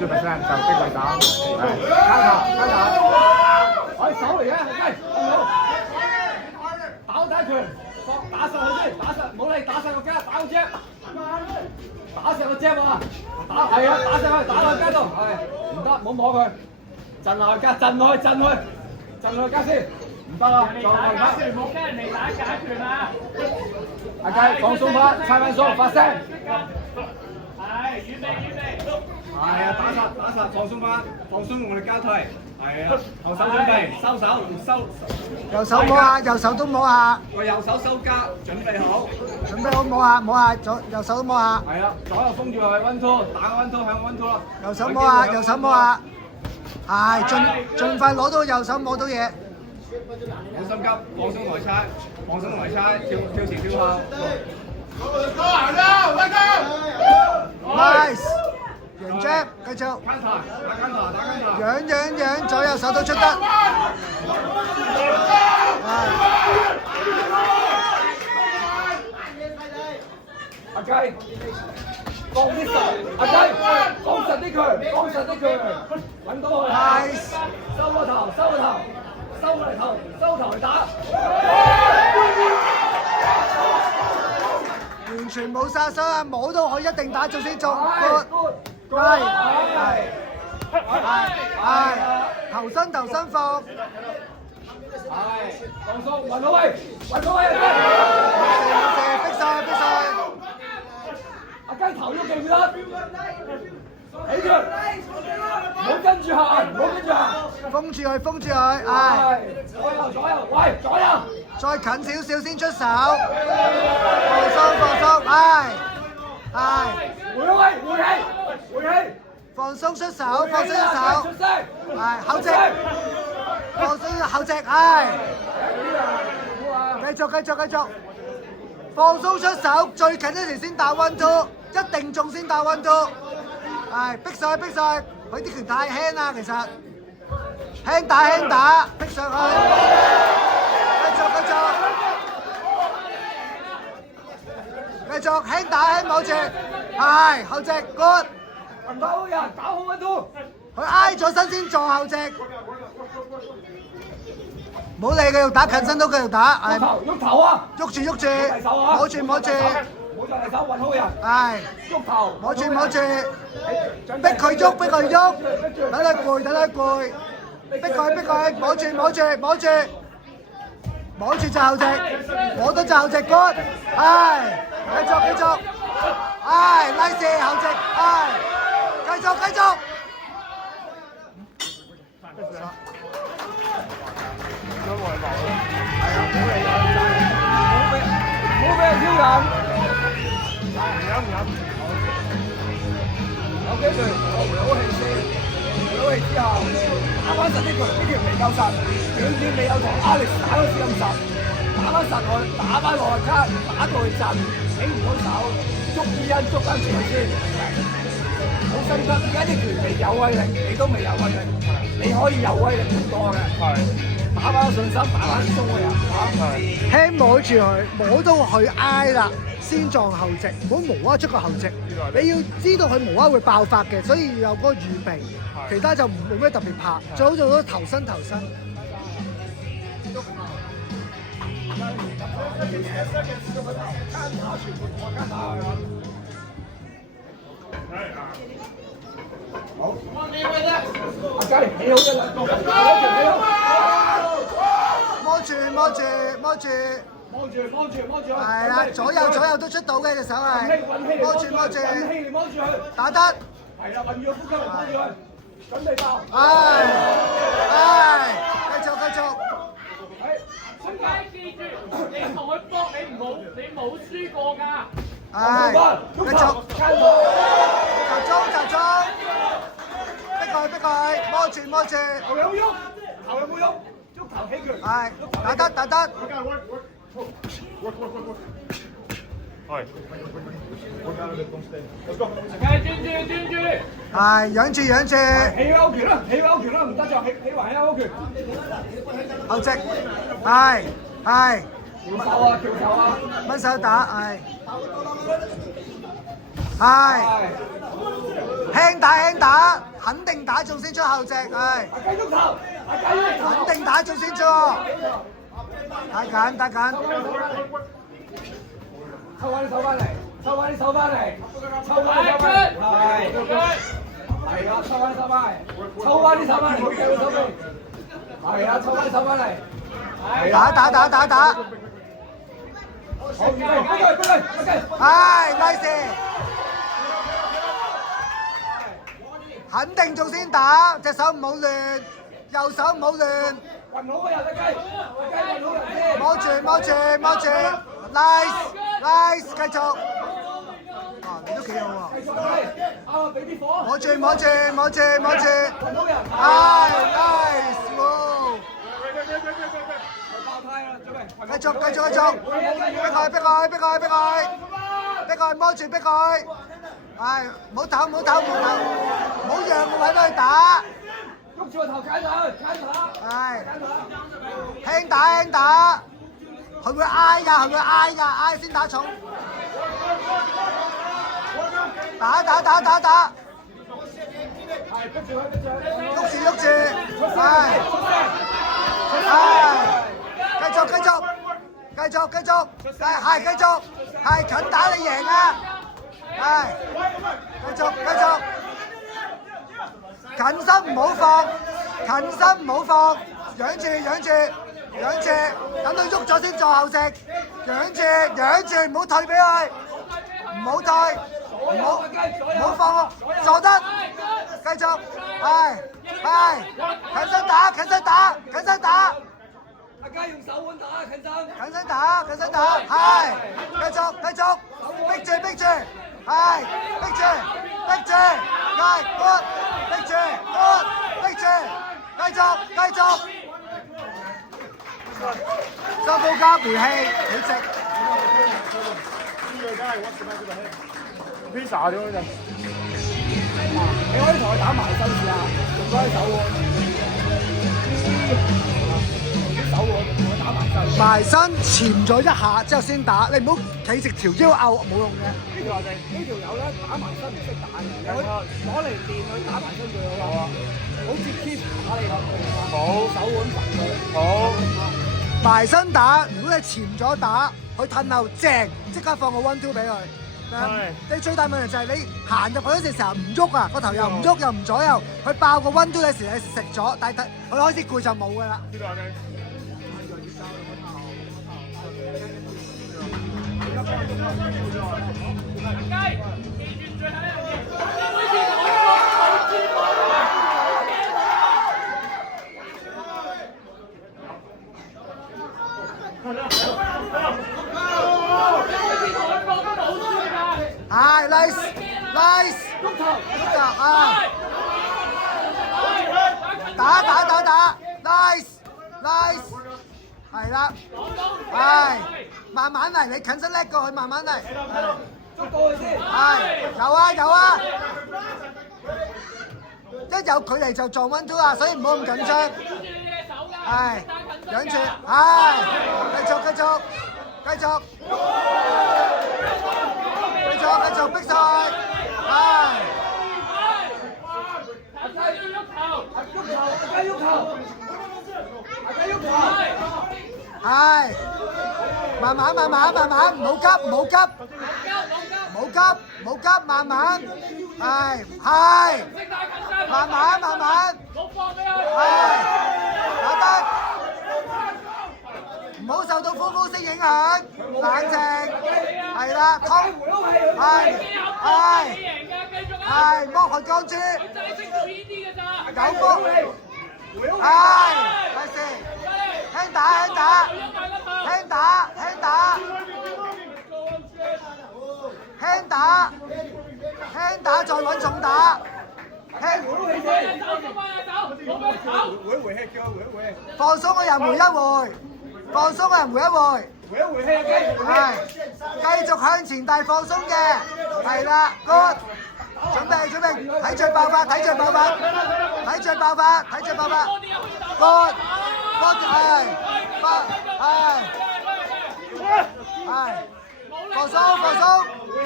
就逼佢打，交頭，我手嚟嘅，雞，好，打第一拳，打實佢先，打實，冇理，打實個家，打個 jab， 打實個 jab 啊，係啊，打實佢，打落街度，係，唔得，唔好摸佢，震落去家，震落去家先，唔得啊，再落家，冇驚人哋打假拳啊！阿雞放鬆翻，猜翻鬆，發聲。係，預備。係啊，打實，放鬆翻，放鬆用力交替。係啊，後手準備，收。右手摸下，右手都摸下。個右手收家，準備好。準備好摸下，右手都摸下。係啊，左右封住佢，1 2，打個1 2向1 2咯。右手摸下。係，盡快攞到右手摸到嘢。冇心急，放鬆來猜，跳前跳後。Nice， 贏 jab， 繼續。打樣，左右手都出得。阿雞，放啲實，阿雞，放實啲佢，揾到佢。Nice，收個頭，收頭嚟打。完全冇殺傷啊！摸到佢一定打中先中。係，頭身放。係，放鬆，揾到位。逼晒。阿雞頭喐記唔記得？起腳，唔好跟住行。封住佢，係。左右。再近少少先出手。放鬆，係。回氣。放鬆出手，係後直，放鬆後直，係，繼續，放鬆出手，最近嗰時先打1 2，一定中先打1 2，係逼晒，佢啲拳太輕啦，其實輕打，逼上去，繼續輕打輕摸住，係後直 good。打好人，打好1 2。佢挨咗身先撞後直，冇理繼續打，近身都繼續打，係。喐頭啊！喐住，摸住。冇再嚟手，運好人。係。喐頭。摸住，逼佢喐，等佢攰，逼佢，摸住就後直，摸到就後直 good，係，繼續，係，拉射後直，係。繼續。唔好俾人挑釁。有機會，回好氣先。回好氣之後，打翻實呢拳未夠實，短未有同 Alex 打嗰時咁實。打翻實佢，打翻落去卡，打到佢震，起唔到手，捉翻住佢先。好心急，而家啲拳未有威力，你都未有威力，你可以有威力好多嘅。打翻信心，打翻鬆嘅人嚇。輕摸住佢，摸到佢挨啦，先撞後直，唔好無啦啦出個後直。你要知道佢無啦啦會爆發嘅，所以要有嗰個預備。其他就冇咩特別怕，最好做到頭身。好，阿雞起好咗啦，摸住，係啦，左右都出到嘅隻手係，摸住，摸住佢，打得，係啦，運住個呼吸嚟摸住佢，準備爆，繼續，孫佳記住，你同佢搏，你冇輸過㗎。繼續，集中，逼佢，摸住，頭有冇喐？喐頭起拳，係，打得。係。專注。係，仰住。起勾拳啦，唔得就起還起勾拳。後直，係，調手啊，掹手打，係。輕打，肯定打中先出後隻，係。大家喐頭，大家喐頭。肯定打中先出。帶緊。抽翻啲手翻嚟，抽翻啲手翻嚟，抽翻啲手翻嚟，係啦，抽翻啲手翻嚟，抽翻啲手翻嚟，唔好掉個手臂，係啦，抽翻啲手翻嚟，打。好，俾佢，係，nice。肯定中先打，隻手唔好亂，右手唔好亂。運好個人，大雞運好人先。摸住 ，nice，繼續。啊，你都幾好喎。繼續雞，啱俾啲火。摸住。運好人。nice，喎。爆胎啦，準備。繼續。逼佢，摸住逼佢。係，唔好唞，唔好讓個位俾佢打。喐住個頭，揀佢。係，輕打，佢會挨㗎，挨先打重。打，係，逼住佢。喐住，係，繼續，係繼續，係近打你贏啊！係，繼續，近身唔好放，仰住，等佢喐咗先做後食，仰住，唔好退俾佢，唔好放，坐得，繼續，係，近身打。大家用手腕打，近身打，係，繼續，逼住，係，逼住，係，good，逼住，繼續，收腹加回氣，好直。pizza 咗嗰陣，你可以同佢打埋身試下，用嗰隻手腕。埋身潛咗一下之後先打，你唔好企直條腰拗，冇用嘅。呢條友咧打埋身唔識打嘅，你可以攞嚟練佢打埋身最好啦。好似 keep 打你咁，好手腕神佢。好，埋身打，如果你潛咗打，佢褪後正，即刻放個 1 2俾佢。你最大問題就係你行入去嗰陣時候唔喐啊，個頭又唔喐又唔左右，佢爆個 1 2嘅時候你食咗，但係佢開始攰就冇㗎啦。係 nice，啊！打 nice，係啦，係慢慢嚟，你近身叻過佢，慢慢嚟，捉到佢先。係有啊，一有距離就撞 1 2啊，所以唔好咁緊張。係，仰住，係，繼續，逼晒，係。係，慢慢，唔好急，慢慢，係，慢慢，係，打得，唔好受到呼聲影響，冷靜，係啦，通，係，剝汗乾珠，有波，係，咪先？輕打，再揾重打，放鬆個人回一回，係，繼續向前大放鬆嘅，係啦 ，good， 準備，睇最爆發，good， 係，放鬆。準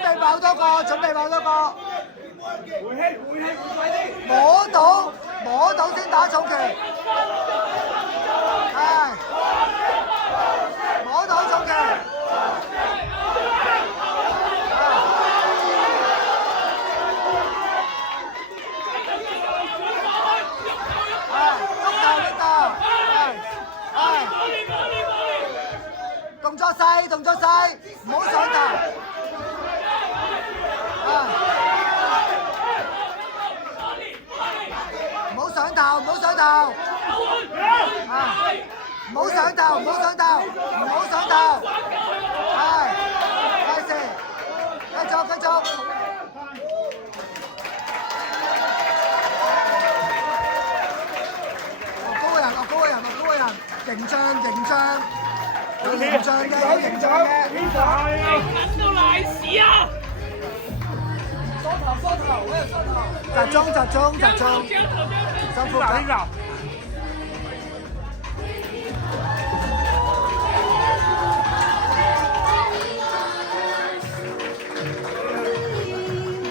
備爆多個，準備爆多個。回氣，快啲！摸到先打重拳。係，摸到重拳。動作細，唔好上頭。唔好上頭，唔好上頭。唔好上頭，唔好上頭，唔好上頭。係，快啲，繼續，繼續。落高個人，形象。有形象嘅。緊到賴屎啊！梳頭，集中，深呼吸。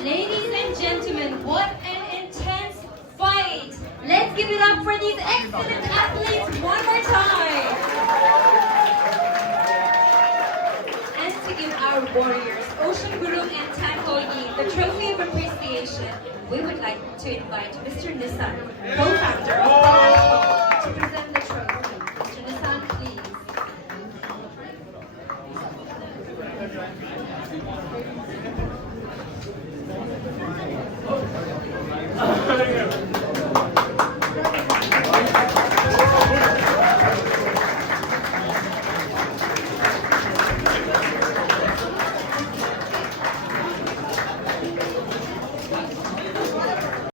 Ladies and gentlemen, what an intense fight! Let's give it up for these excellent athletes one more time! And to give our warriors, Ocean Guru and Tan Ho Yi, the trophy of appreciation, we would like to invite Mr. Nissan, co-founder of